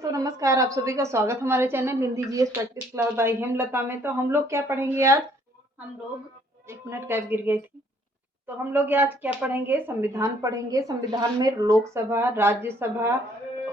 दोस्तों नमस्कार। आप सभी का स्वागत हमारे channel Hindi GS practice class by Hemlata में। तो हम लोग क्या पढ़ेंगे आज? हम लोग एक मिनट कैब गिर गई थी। तो हम लोग आज क्या पढ़ेंगे? संविधान पढ़ेंगे। संविधान में लोकसभा, राज्यसभा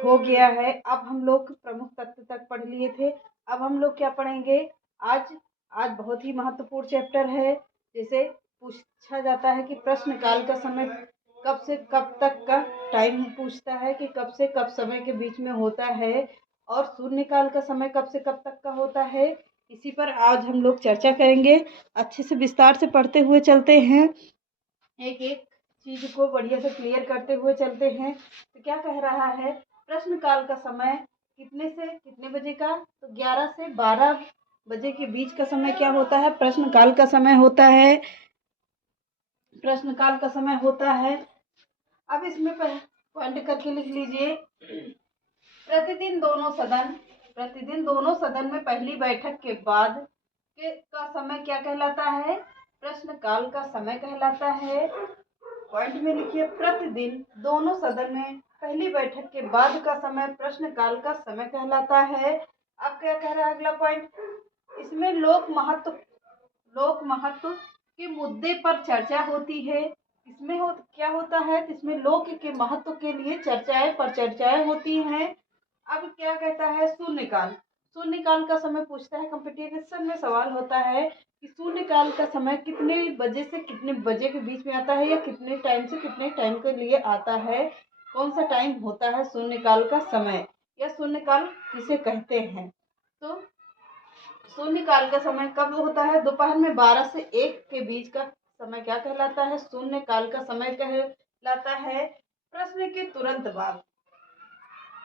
हो गया है। अब हम लोग प्रमुख तत्व तक पढ़ लिए थे। अब हम लोग क्या पढ़ेंगे आज? आज बहुत ही महत्वपूर्ण चैप्टर है। जैसे पूछा जाता है कि प्रश्न काल का समय कब से कब तक का टाइम पूछता है कि कब से कब समय के बीच में होता है, और शून्य काल का समय कब से कब तक का होता है। इसी पर आज हम लोग चर्चा करेंगे। अच्छे से विस्तार से पढ़ते हुए चलते हैं, एक एक चीज को बढ़िया से क्लियर करते हुए चलते हैं। तो क्या कह रहा है? प्रश्न काल का समय कितने से कितने बजे का? तो 11 से 12 बजे के बीच का समय क्या होता है? प्रश्न काल का समय होता है। प्रश्न काल का समय होता है। अब इसमें पॉइंट करके लिख लीजिए। प्रतिदिन दोनों सदन में पहली बैठक के बाद का समय क्या कहलाता है? प्रश्नकाल का समय कहलाता है। पॉइंट में लिखिए, प्रतिदिन दोनों सदन में पहली बैठक के बाद का समय प्रश्नकाल का समय कहलाता है। अब क्या कह रहा है अगला पॉइंट? इसमें लोक महत्व के मुद्दे पर चर्चा होती है। इसमें क्या होता है? इसमें लोक के महत्व के लिए चर्चाएं होती हैं। अब क्या कहता है? शून्यकाल का समय पूछता है। कंपटीशन में सवाल होता है कि शून्यकाल का समय कितने बजे से कितने बजे के बीच में आता है, या कितने टाइम से कितने टाइम के लिए आता है। कौन सा टाइम होता है शून्यकाल का समय, या शून्यकाल किसे कहते हैं? तो शून्यकाल का समय कब होता है? दोपहर में 12 से 1 के बीच का समय क्या कहलाता है? शून्यकाल का समय कहलाता है। प्रश्न के तुरंत बाद,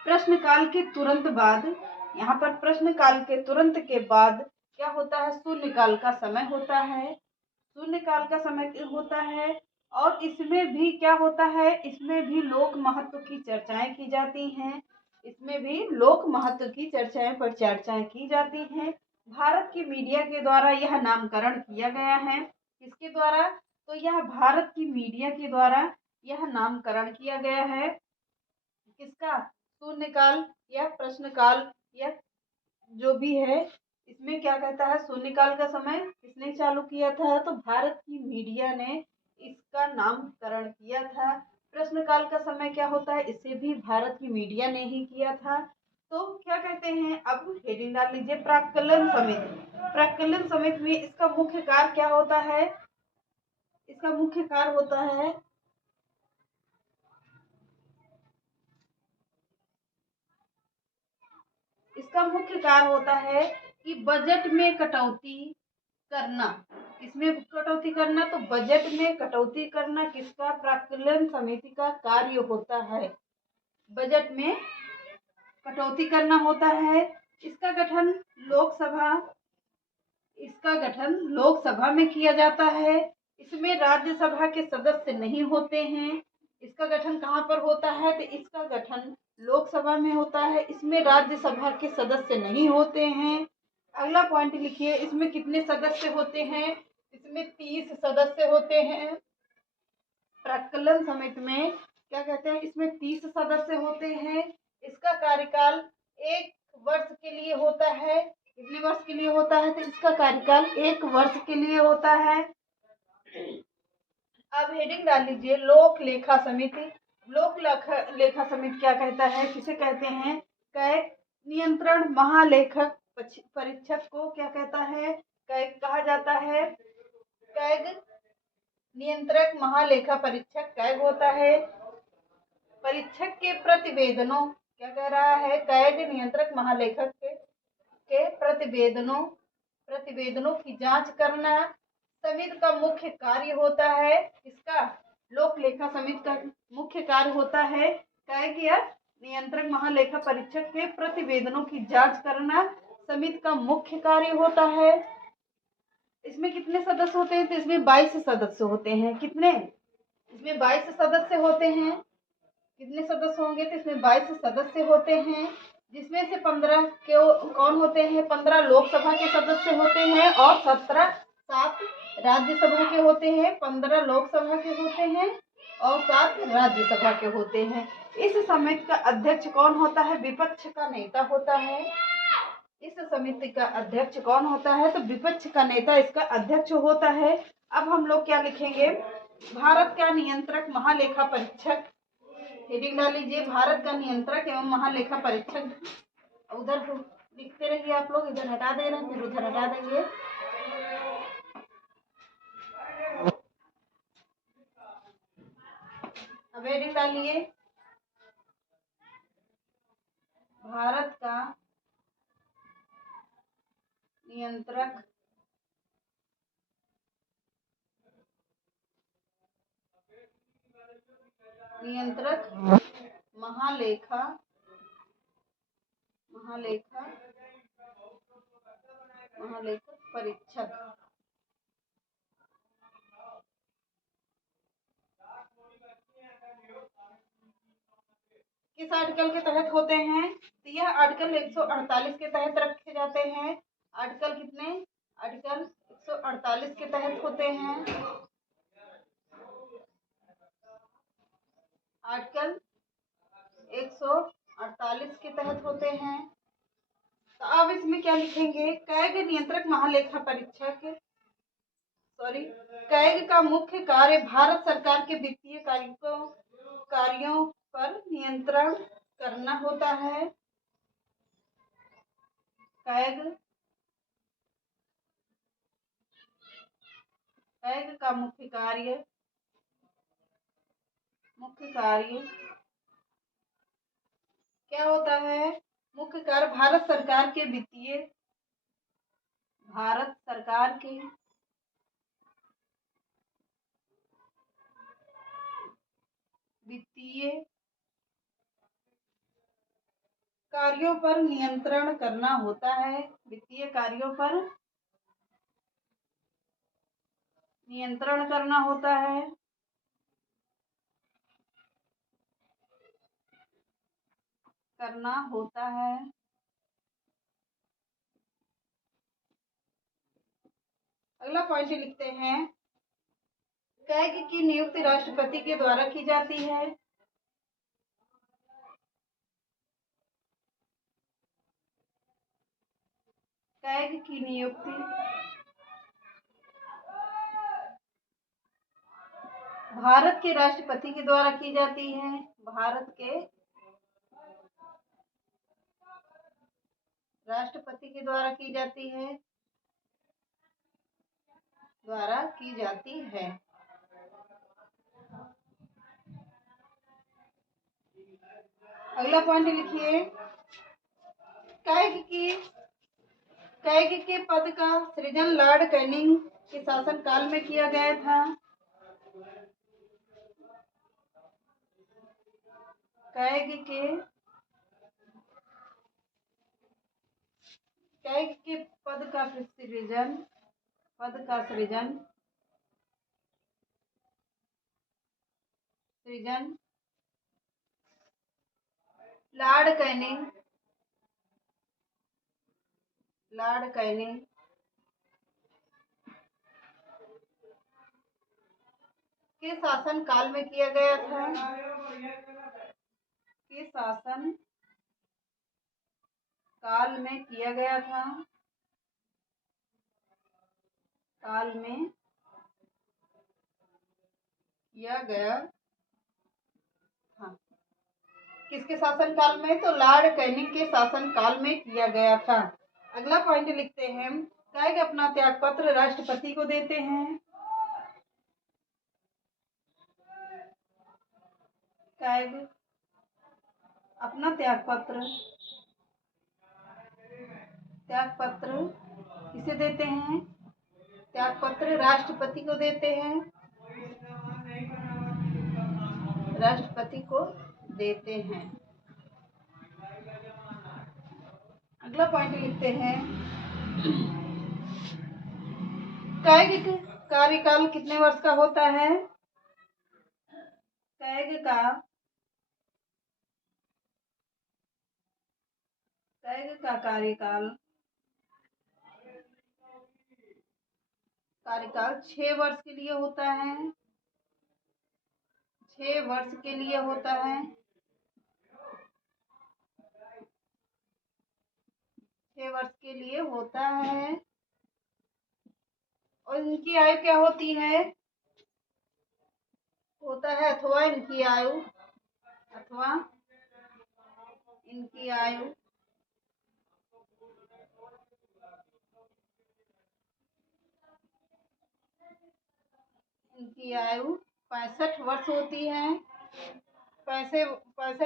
प्रश्नकाल के तुरंत बाद, यहाँ पर प्रश्नकाल के तुरंत के बाद क्या होता है? शून्यकाल का समय होता है। शून्यकाल का समय होता है। और इसमें भी क्या होता है? इसमें भी लोक महत्व की चर्चाएं की जाती हैं। इसमें भी लोक महत्व की चर्चाएं की जाती हैं। भारत की मीडिया के द्वारा यह नामकरण किया गया है। किसके द्वारा? तो यह भारत की मीडिया के द्वारा यह नामकरण किया गया है। किसका? शून्यकाल या प्रश्नकाल, या जो भी है। इसमें क्या कहता है? शून्यकाल का समय किसने चालू किया था? तो भारत की मीडिया ने इसका नामकरण किया था। प्रश्नकाल का समय क्या होता है? इसे भी भारत की मीडिया ने ही किया था। तो क्या कहते हैं? अब हेडिंग डाल लीजिए, प्राक्कलन समिति। प्राक्कलन समिति में इसका मुख्य कार्य क्या होता है? इसका मुख्य कार्य होता है कि बजट में कटौती करना। किसमें कटौती करना? तो बजट में कटौती करना किसका? प्राक्कलन समिति का कार्य होता है। बजट में कटौती करना होता है। इसका गठन लोकसभा में किया जाता है। इसमें राज्यसभा के सदस्य नहीं होते हैं। इसका गठन कहाँ पर होता है? तो इसका गठन लोकसभा में होता है। इसमें राज्यसभा के सदस्य नहीं होते हैं। अगला पॉइंट लिखिए, इसमें कितने सदस्य होते हैं? इसमें 30 सदस्य होते हैं। प्राक्कलन समिति में क्या कहते हैं? इसमें 30 सदस्य होते हैं। इसका कार्यकाल 1 वर्ष के लिए होता है। कितने वर्ष के लिए होता है? तो इसका कार्यकाल 1 वर्ष के लिए होता है। अब हेडिंग डाल लीजिए, लोक लेखा समिति। लोक लेखा समिति क्या कहता है? किसे कहते हैं? कैग नियंत्रण महालेखक परीक्षक को क्या कहता है? कैग कहा जाता है। कैग नियंत्रक महालेखा परीक्षक कैग होता है। परीक्षक के प्रतिवेदनों, क्या कह रहा है? कैग नियंत्रक महालेखक के प्रतिवेदनों की जांच करना समिति का मुख्य कार्य होता है। इसका लोक लेखा समिति का मुख्य कार्य होता है। कैग या नियंत्रक महालेखा परीक्षक के प्रतिवेदनों की जांच करना समिति का मुख्य कार्य होता है। इसमें कितने सदस्य होते हैं? तो इसमें 22 सदस्य होते हैं। कितने? इसमें 22 सदस्य होते हैं। कितने सदस्य होंगे? तो इसमें 22 सदस्य होते हैं, जिसमें से 15 कौन होते हैं? 15 लोकसभा के सदस्य होते हैं और 7 राज्यसभा के होते हैं। 15 लोकसभा के होते हैं और 7 राज्यसभा के होते हैं। इस समिति का अध्यक्ष कौन होता है? विपक्ष का नेता होता है। इस समिति का अध्यक्ष कौन होता है? तो विपक्ष का नेता इसका अध्यक्ष होता है। अब हम लोग क्या लिखेंगे? भारत का नियंत्रक महालेखा परीक्षक, हेडिंग डाल लीजिए, भारत का नियंत्रक एवं महालेखा परीक्षक। उधर लिखते रहिए आप लोग, इधर हटा दे रहे हैं फिर उधर हटा देंगे। अब हेडिंग डालिए, भारत का नियंत्रक महालेखा परीक्षक। किस आर्टिकल के तहत होते हैं? तो यह आर्टिकल 148 के तहत रखे जाते हैं। आर्टिकल कितने? आर्टिकल 148 के तहत होते हैं। आर्टिकल 148 के तहत होते हैं। तो अब इसमें क्या लिखेंगे? कैग नियंत्रक महालेखा परीक्षक, कैग का मुख्य कार्य भारत सरकार के वित्तीय कार्यों पर नियंत्रण करना होता है। कैग का मुख्य कार्य क्या होता है? मुख्य कार्य भारत सरकार के वित्तीय कार्यों पर नियंत्रण करना होता है। वित्तीय कार्यों पर नियंत्रण करना होता है। अगला पॉइंट लिखते हैं, कैग की नियुक्ति राष्ट्रपति के द्वारा की जाती है। कैग की नियुक्ति भारत के राष्ट्रपति के द्वारा की जाती है। भारत के राष्ट्रपति के द्वारा की जाती है। अगला पॉइंट लिखिए, कैग के पद का सृजन लॉर्ड कैनिंग के शासनकाल में किया गया था। कैग के पद का सृजन लॉर्ड कैनिंग के शासन काल में किया गया था। किसके शासन काल में? तो लॉर्ड कैनिंग के शासन काल में किया गया था। अगला पॉइंट लिखते हैं, कैग अपना त्यागपत्र राष्ट्रपति को देते हैं। कैग अपना त्यागपत्र किसे देते हैं? त्यागपत्र राष्ट्रपति को देते हैं। अगला पॉइंट लिखते हैं, कैग कार्यकाल कितने वर्ष का होता है? कैग का कार्यकाल 6 वर्ष के लिए होता है। 6 वर्ष के लिए होता है। 6 वर्ष के लिए होता है। और इनकी आयु क्या होती है? होता है अथवा इनकी आयु, अथवा इनकी आयु इनकी आयु 65 वर्ष होती है। 65 वर्ष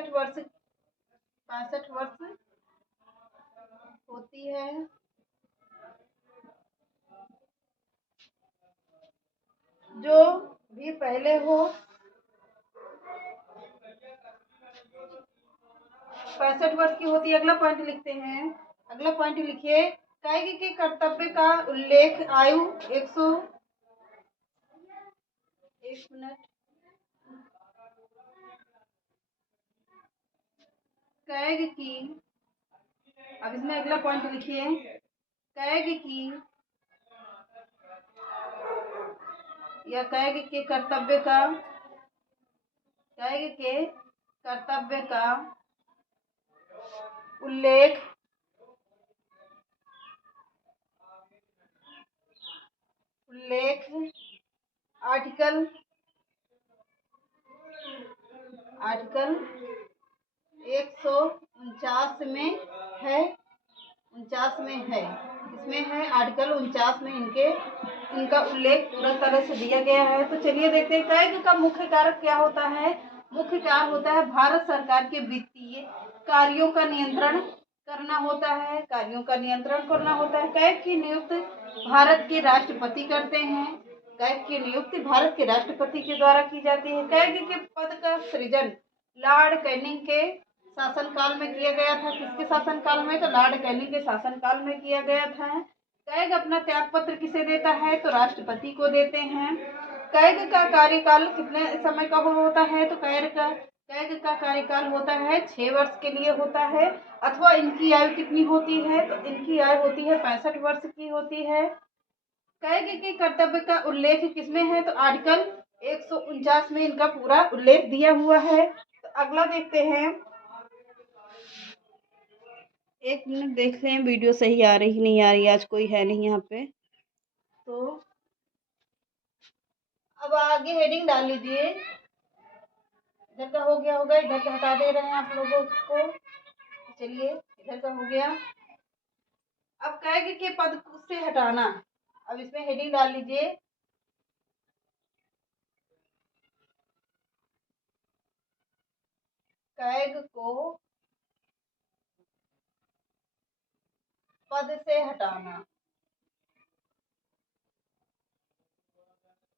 65 वर्ष होती है। जो भी पहले हो 65 वर्ष की होती है। अगला पॉइंट लिखते हैं। अगला पॉइंट लिखिए, कायके के कर्तव्य का उल्लेख आयु 100 एक मिनट। कैग की, अब इसमें अगला पॉइंट लिखिए, कैग की या कैग के कर्तव्य का, कैग के कर्तव्य का उल्लेख आर्टिकल 149 में है। 49 में है, इसमें है आर्टिकल 49 में इनका उल्लेख पूरा तरह से दिया गया है। तो चलिए देखते हैं कैग का मुख्य कारक क्या होता है। मुख्य कार्य होता है भारत सरकार के वित्तीय कार्यों का नियंत्रण करना होता है। कैग की नियुक्ति भारत के राष्ट्रपति करते हैं। कैग की नियुक्ति भारत के राष्ट्रपति के द्वारा की जाती है। कैग के पद का सृजन लॉर्ड कैनिंग के शासनकाल में किया गया था। किसके शासनकाल में? तो लॉर्ड कैनिंग के शासनकाल में किया गया था। कैग अपना त्याग पत्र किसे देता है? तो राष्ट्रपति को देते हैं। कैग का कार्यकाल कितने समय का होता है? तो कैग का कार्यकाल होता है 6 वर्ष के लिए होता है। अथवा इनकी आयु कितनी होती है? तो इनकी आयु होती है 65 वर्ष की होती है। कैग के कर्तव्य का उल्लेख किसमें है? तो आर्टिकल 149 में इनका पूरा उल्लेख दिया हुआ है। तो अगला देखते हैं। एक मिनट देखते हैं वीडियो सही आ रही नहीं आ रही, आज कोई है नहीं यहाँ पे। तो अब आगे हेडिंग डाल लीजिए। इधर का हो गया होगा, इधर का हटा दे रहे हैं आप लोगों को। चलिए इधर का हो गया। अब कैग के पद से हटाना, अब इसमें हेडिंग डाल लीजिए, कैग को पद से हटाना।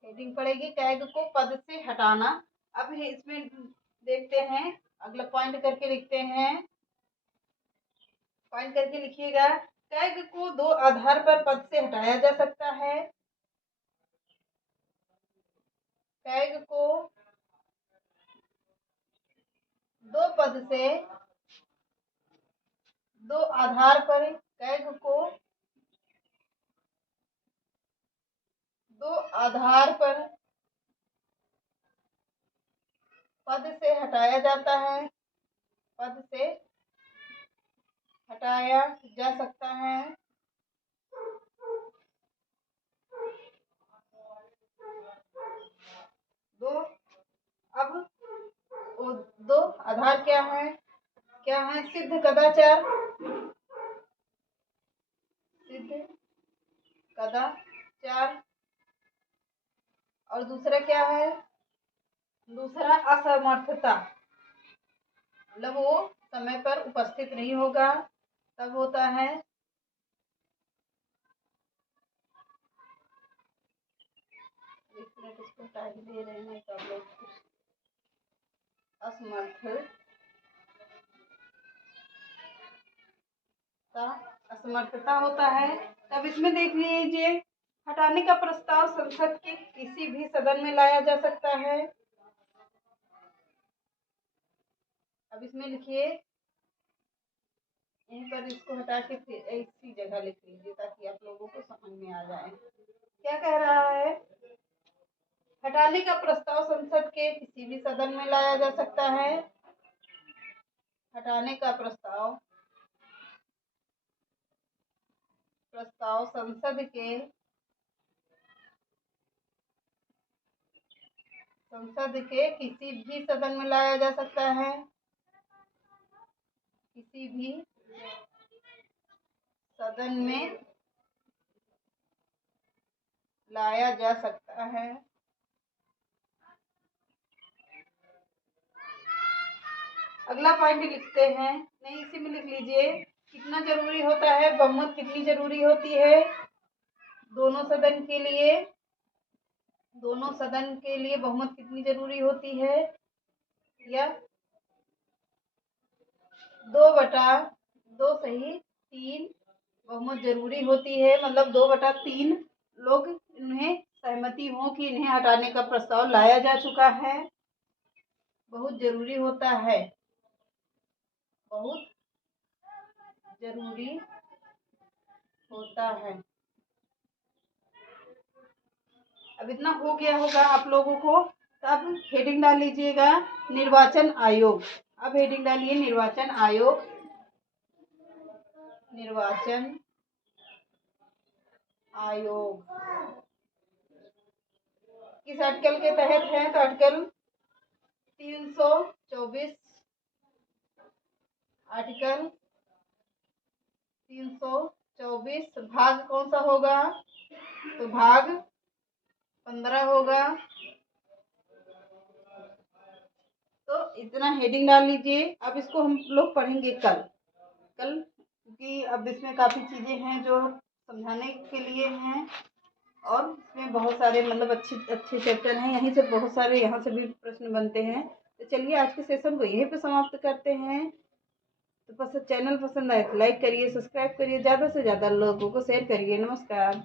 हेडिंग पड़ेगी कैग को पद से हटाना। अब इसमें देखते हैं, अगला पॉइंट करके लिखते हैं। पॉइंट करके लिखिएगा, कैग को 2 आधार पर पद से हटाया जा सकता है। कैग को 2 पद से, 2 आधार पर कैग को 2 आधार पर पद से हटाया जाता है। पद से हटाया जा सकता है। दो, अब वो 2 आधार क्या है? सिद्ध कदाचार, सिद्ध कदाचार। और दूसरा क्या है? दूसरा असमर्थता, मतलब वो समय पर उपस्थित नहीं होगा, तब होता है इसको हटा ही दे रहे हैं तो आप लोग असमर्थता होता है। तब इसमें देख लीजिए, हटाने का प्रस्ताव संसद के किसी भी सदन में लाया जा सकता है। अब इसमें लिखिए, यहीं पर इसको हटा के फिर इसी जगह लिख लीजिए ताकि आप लोगों को समझ में आ जाए क्या कह रहा है। हटा हटाने का प्रस्ताव संसद के किसी भी सदन में लाया जा सकता है। हटाने का प्रस्ताव संसद के किसी भी सदन में लाया जा सकता है। किसी भी सदन में लाया जा सकता है। अगला पॉइंट लिखते हैं, नहीं इसी में लिख लीजिए। कितना जरूरी होता है, बहुमत कितनी जरूरी होती है दोनों सदन के लिए। दोनों सदन के लिए बहुमत कितनी जरूरी होती है, या 2/2 सही 3 बहुमत जरूरी होती है। मतलब 2/3 लोग इन्हें सहमति हो कि इन्हें हटाने का प्रस्ताव लाया जा चुका है। बहुत जरूरी होता है, बहुत जरूरी होता है। अब इतना हो गया होगा आप लोगों को। तब हेडिंग डाल लीजिएगा निर्वाचन आयोग। अब हेडिंग डालिए निर्वाचन आयोग। निर्वाचन आयोग किस आर्टिकल के तहत है, तो आर्टिकल 324। आर्टिकल 324 भाग कौन सा होगा, तो भाग 15 होगा। तो इतना हेडिंग डाल लीजिए। अब इसको हम लोग पढ़ेंगे कल क्योंकि अब इसमें काफ़ी चीज़ें हैं जो समझाने के लिए हैं, और इसमें बहुत सारे मतलब अच्छे चैप्टर हैं। यहीं से बहुत सारे यहाँ से भी प्रश्न बनते हैं। तो चलिए आज के सेशन को यहीं पे समाप्त करते हैं। तो चैनल पसंद आए तो लाइक करिए, सब्सक्राइब करिए, ज़्यादा से ज़्यादा लोगों को शेयर करिए। नमस्कार।